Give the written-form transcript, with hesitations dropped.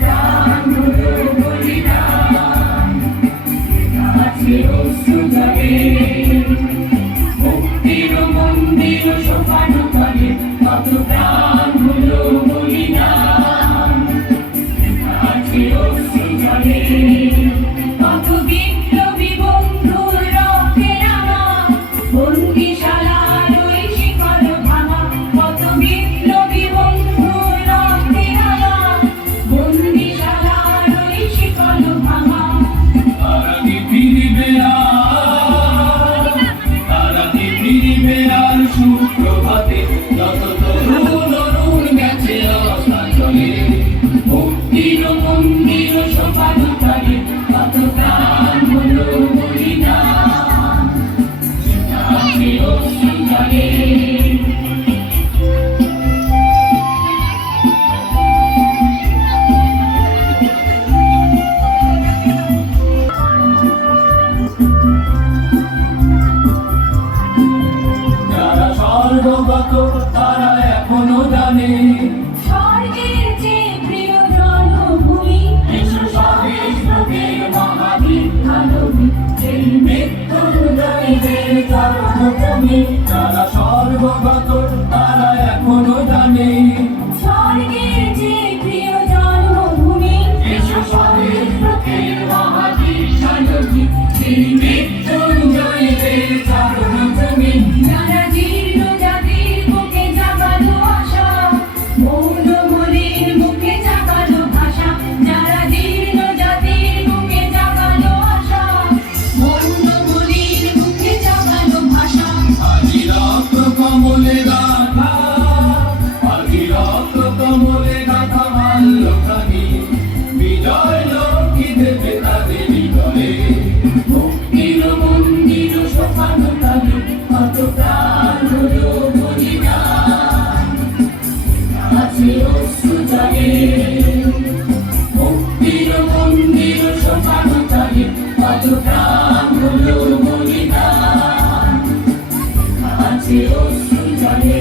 প্রাণ হলো বলিদান, আছে অশ্রু জলে মুক্তির মন্দির শোভানো করে, কত প্রাণ হলো বলিদান, আছে অশ্রু জলে কত বিপ্লবী বন্ধুর রক্তে রাঙা বন্দিশালার ওই শিকল ভাঙা, কত বিপ্লবী বন্ধুর রক্তে রাঙা বন্দিশালার ওই শিকল ভাঙা। তারা কি ফিরিবে আর, তারা কি ফিরিবে আর সুপ্রভাতে, যত তরুণ অরুণ গেছে অস্তাচলে, মুক্তির মন্দির শোভানো করে, কত প্রাণ হলো বলিদান, আছে অশ্রু জলে। যারা স্বর্গগত তারা এখনো জানে, স্বর্গের চেয়ে প্রিয় জন্মভূমি, এসো স্বদেশ লোকের মহাবিদ্যালয়, এই মৃত্যুঞ্জয়ীদের জন্মভূমি। যারা স্বর্গগত তারা এখনো জানে, স্বর্গের চেয়ে প্রিয় জন্মভূমি, এসো স্বদেশ লোকের মহাবিদ্যালয়, এই মৃত্যুঞ্জয়ীদের জন্মভূমি। যারা জীর্ণ জাতির বুকে জাগালো আশা, মৌলমলির মুখে জাগালো ভাষা, যারা জীর্ণ জাতির বুকে জাগালো আশা, মৌলমলির মুখে জাগালো ভাষা। আজি রক্ত কমলে গাথা, আজি রক্ত কমলে গাথা মাল্যখানি, বিজয় লক্ষ্মী দেবে তাদের হৃদয়ে, মুক্তির মন্দির শোভানো করে, কত প্রাণ হলো বলিদান, আছে অশ্রু জলে। মুক্তির মন্দির শোভানো করে, কত প্রাণ হলো বলিদান, আছে অশ্রু জলে।